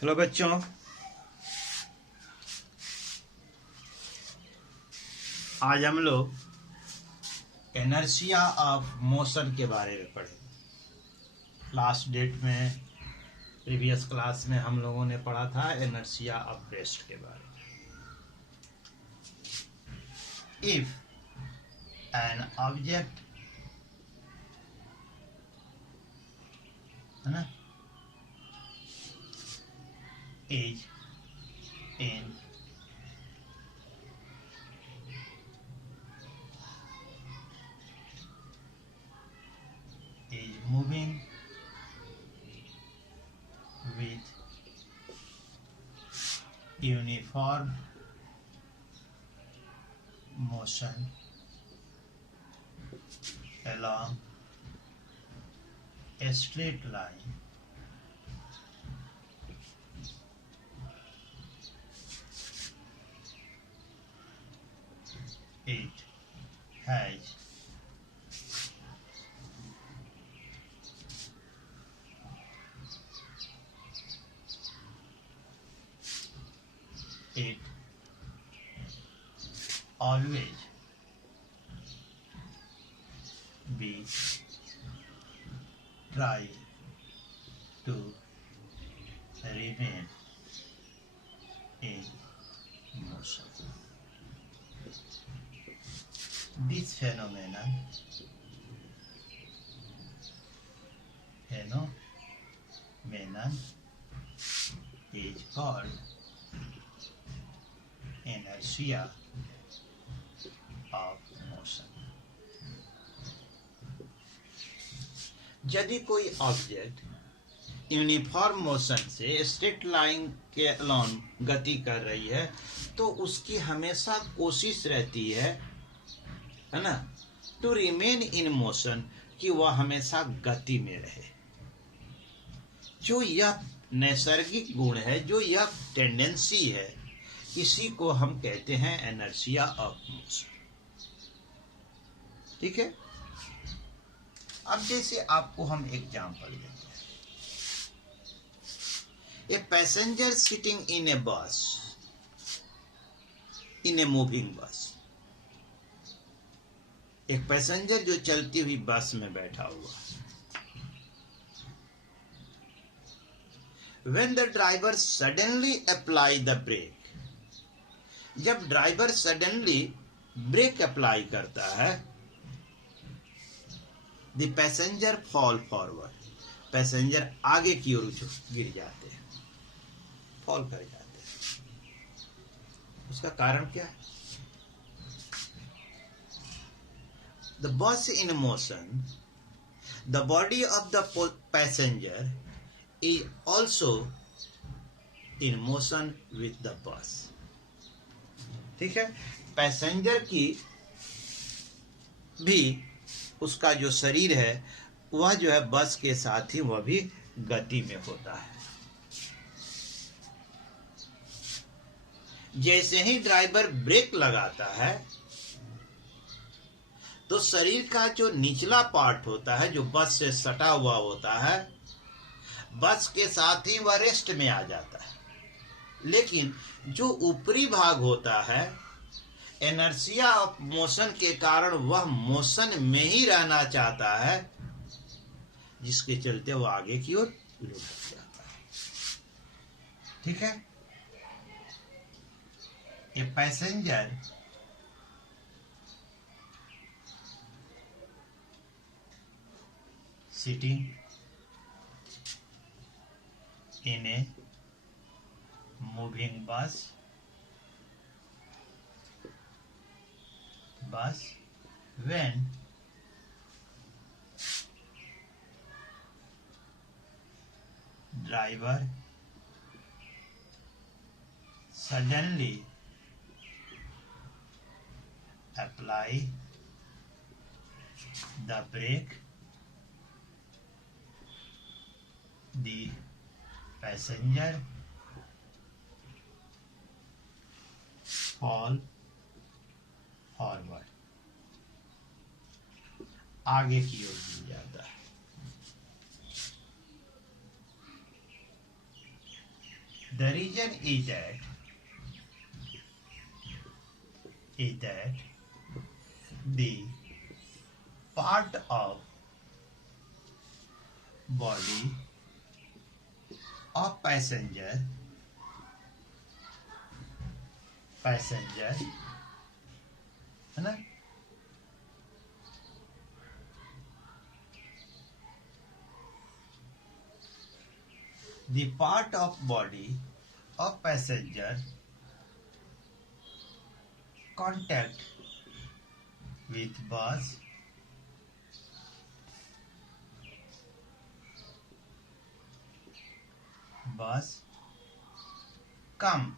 Hello बच्चों, आज हम लोग इनर्शिया ऑफ मोशन के बारे में पढ़ेंगे। लास्ट डेट में प्रीवियस क्लास में हम लोगों ने पढ़ा था इनर्शिया ऑफ रेस्ट के बारे में। इफ एन ऑब्जेक्ट है ना is in is moving with uniform motion along a straight line, it has it always be try to remain in motion. This phenomenon is called inertia of motion. यदि कोई object uniform motion से straight line के along गति कर रही है तो उसकी हमेशा कोशिश रहती है ना, टू रिमेन इन मोशन, कि वह हमेशा गति में रहे। जो यह नैसर्गिक गुण है, जो यह टेंडेंसी है, इसी को हम कहते हैं इनर्शिया ऑफ मोशन। ठीक है। अब जैसे आपको हम एग्जांपल देते हैं, ए पैसेंजर सिटिंग इन ए बस, इन ए मूविंग बस। एक पैसेंजर जो चलती हुई बस में बैठा हुआ। When the driver suddenly apply the brake, जब ड्राइवर सडनली ब्रेक अप्लाई करता है, the passenger fall forward, passenger आगे की ओर गिर जाते हैं, फॉल कर जाते हैं। उसका कारण क्या है? The bus in motion, the body of the passenger is also in motion with the bus. ठीक है। पैसेंजर की भी उसका जो शरीर है वह जो है बस के साथ ही वह भी गति में होता है। जैसे ही ड्राइवर ब्रेक लगाता है तो शरीर का जो निचला पार्ट होता है, जो बस से सटा हुआ होता है, बस के साथ ही वह रेस्ट में आ जाता है। लेकिन जो ऊपरी भाग होता है, इनर्शिया ऑफ मोशन के कारण वह मोशन में ही रहना चाहता है, जिसके चलते वह आगे की ओर लुढ़क जाता है। ठीक है। A passenger sitting in a moving bus when driver suddenly apply the brake, the passenger fall forward, आगे की ओर गिर जाता है। The reason is that the part of body of passenger है ना, the part of body of passenger contact with bus come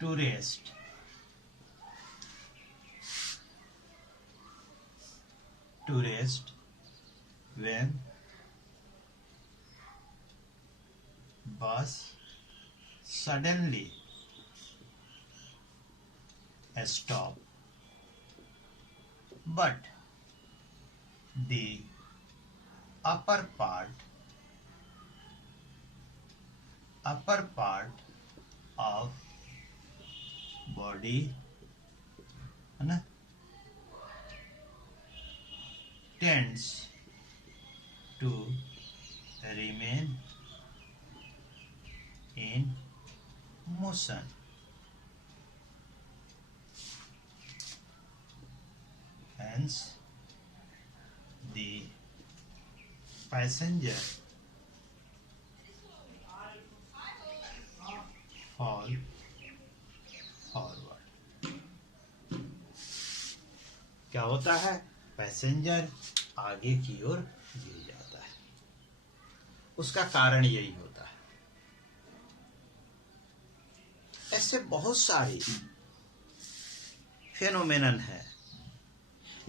to rest when bus suddenly stop, but the upper part of body है ना tends to remain in motion. Hence, the passenger fall forward. क्या होता है? Passenger आगे की ओर गिर जाता है। उसका कारण यही होता है। ऐसे बहुत सारे फेनोमेनन है,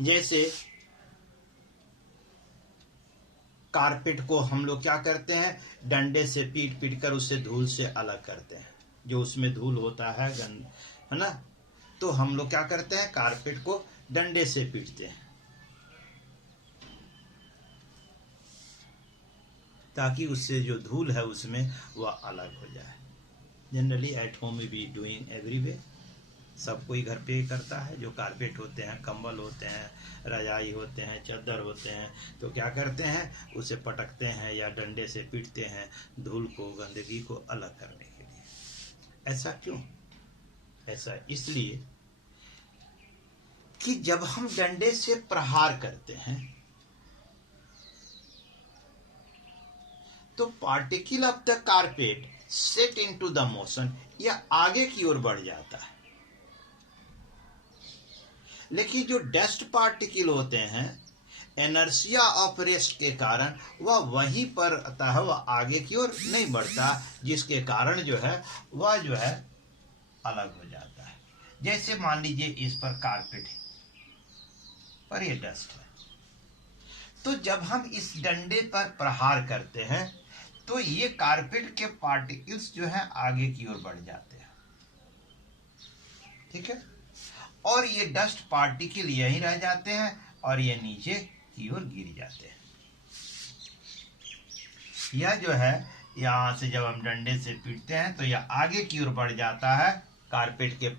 जैसे कारपेट को हम लोग क्या करते हैं, डंडे से पीट पीट कर उससे धूल से अलग करते हैं। जो उसमें धूल होता है गंद है ना, तो हम लोग क्या करते हैं, कारपेट को डंडे से पीटते हैं ताकि उससे जो धूल है उसमें वह अलग हो जाए। Generally at home we doing every way, सब कोई घर पे करता है। जो कारपेट होते हैं, कंबल होते हैं, रजाई होते हैं, चादर होते हैं, तो क्या करते हैं, उसे पटकते हैं या डंडे से पीटते हैं धूल को, गंदगी को अलग करने के लिए। ऐसा क्यों? ऐसा इसलिए कि जब हम डंडे से प्रहार करते हैं तो particle of the carpet set into the motion, या आगे की ओर बढ़ जाता है। लेकिन जो डस्ट पार्टिकल होते हैं, एनर्शिया ऑफ रेस्ट के कारण वह वहीं पर आता है, वह आगे की ओर नहीं बढ़ता, जिसके कारण जो है वह जो है अलग हो जाता है। जैसे मान लीजिए इस पर कारपेट है, पर ये डस्ट है, तो जब हम इस डंडे पर प्रहार करते हैं तो ये कारपेट के पार्टिकल्स जो है आगे की ओर बढ़ जाते हैं, ठीक है, और ये डस्ट पार्टिकल यहीं रह जाते हैं और ये नीचे की ओर गिर जाते हैं। यह जो है यहां से जब हम डंडे से पीटते हैं तो यह आगे की ओर बढ़ जाता है कारपेट के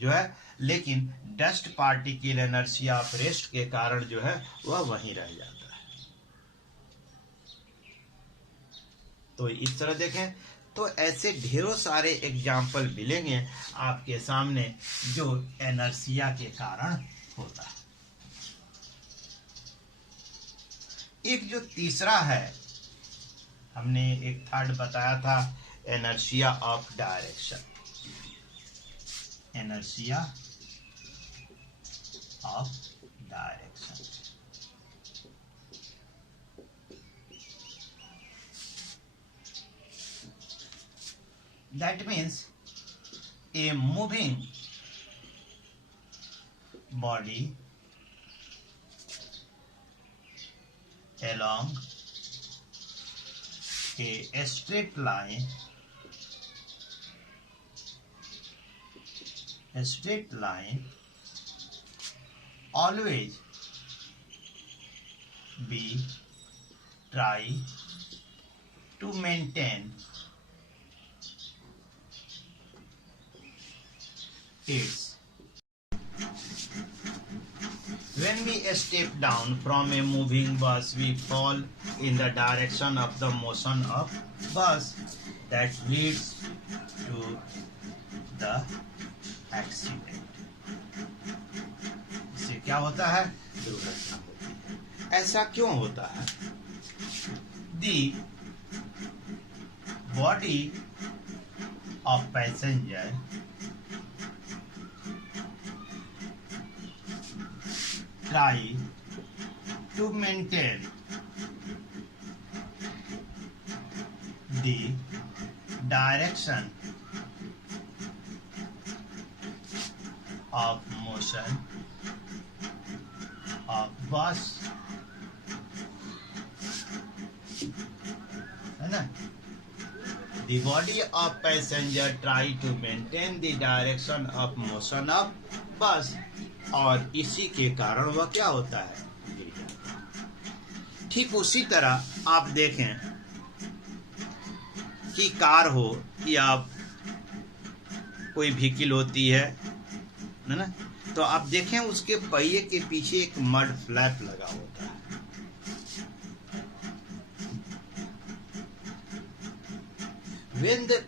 जो है, लेकिन dust particle inertia of rest के कारण जो है वह वहीं रह जाता है। तो इस तरह देखें तो ऐसे ढेरों सारे एग्जाम्पल मिलेंगे आपके सामने जो एनर्शिया के कारण होता है। एक जो तीसरा है, हमने एक थर्ड बताया था, inertia of direction. Inertia of direction, that means a moving body along a straight line always be try to maintain its. When we step down from a moving bus, we fall in the direction of the motion of bus that leads to the accident. इससे क्या होता है? दुर्घटना होती है। ऐसा क्यों होता है? The body of passenger try to maintain the direction of motion of bus, है ना? The body of passenger try to maintain the direction of motion of bus, और इसी के कारण वह क्या होता है? गिर जाता है। ठीक उसी तरह आप देखें कि कार हो या कोई व्हीकल होती है ना, तो आप देखें उसके पहिए के पीछे एक मड फ्लैप लगा होता है। When the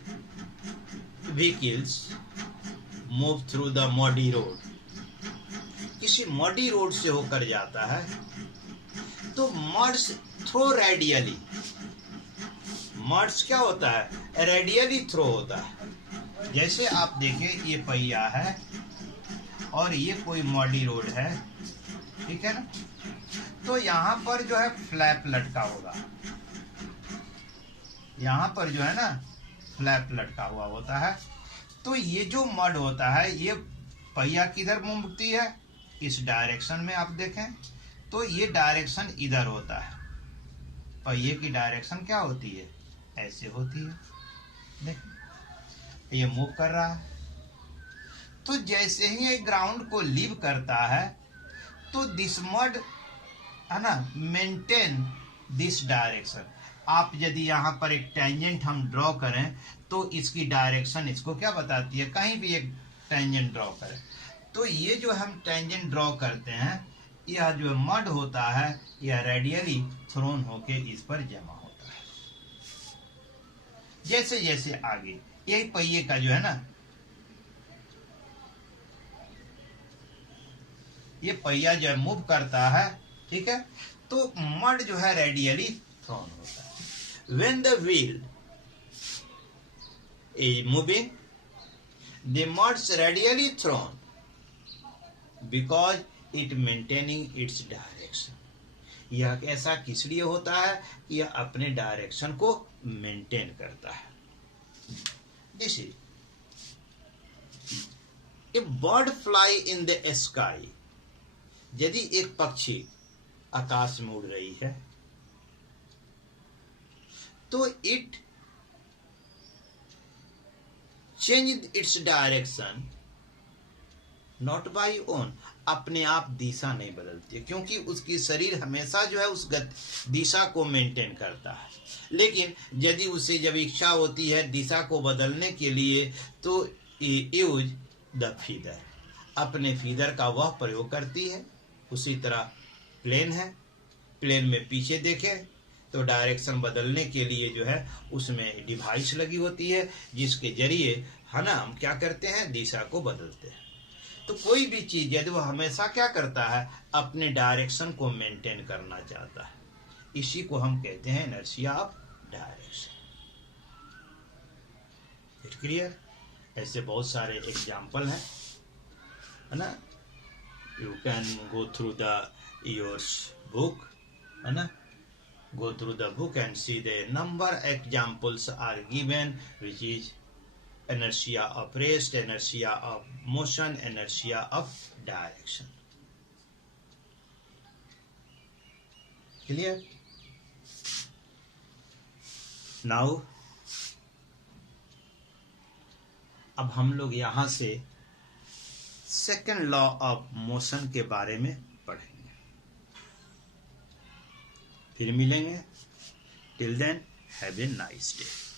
vehicles move through the muddy road, किसी मडी रोड से होकर जाता है तो मड्स थ्रो रेडियली, मड्स क्या होता है? रेडियली थ्रो होता है। जैसे आप देखें ये पहिया है और ये कोई मडी रोड है, ठीक है ना? तो यहाँ पर जो है फ्लैप लटका होगा, यहाँ पर जो है ना फ्लैप लटका हुआ होता है। तो ये जो मड होता है ये पहिया किधर मुड़ती है? इस डायरेक्शन में आप देखें तो ये डायरेक्शन इधर होता है, पहिए की डायरेक्शन क्या होती है? ऐसे होती है। देख ये मूव कर रहा है, तो जैसे ही ये ग्राउंड को लीव करता है तो दिस मड, है ना, मेंटेन दिस डायरेक्शन। आप यदि यहाँ पर एक टेंजेंट हम ड्रॉ करें तो इसकी डायरेक्शन इसको क्या बताती है? कहीं भी एक टेंजेंट ड्रॉ करें तो ये जो हम टेंजेंट ड्रॉ करते हैं, यह जो मड होता है यह रेडियली थ्रोन होके इस पर जमा होता है। जैसे जैसे आगे यही पहिए का जो है ना, ये पहिया जो मूव करता है, ठीक है, तो मड जो है रेडियली थ्रोन होता है। When the wheel is moving, the muds radially thrown because it maintaining its direction. यह ऐसा किस लिए होता है? यह अपने डायरेक्शन को मेंटेन करता है। जैसे a bird fly in the sky, यदि एक पक्षी आकाश में उड़ रही है तो it change its direction not by own, अपने आप दिशा नहीं बदलती है, क्योंकि उसकी शरीर हमेशा जो है उस दिशा को मेंटेन करता है। लेकिन यदि उसे जब इच्छा होती है दिशा को बदलने के लिए तो यूज द फीदर, अपने फीदर का वह प्रयोग करती है। उसी तरह प्लेन है, प्लेन में पीछे देखें तो डायरेक्शन बदलने के लिए जो है उसमें डिवाइस लगी होती है जिसके जरिए, है ना, हम क्या करते हैं? दिशा को बदलते हैं। तो कोई भी चीज यदि वो हमेशा क्या करता है? अपने डायरेक्शन को मेंटेन करना चाहता है। इसी को हम कहते हैं inertia of direction. It clear? ऐसे बहुत सारे एग्जाम्पल हैं, है ना? You can go through the yours book, है ना? Go through the book and see the number examples are given, which is inertia of rest, inertia of motion, inertia of direction. Clear? Now, अब हम लोग यहाँ से second law of motion के बारे में पढ़ेंगे। फिर मिलेंगे। Till then have a nice day.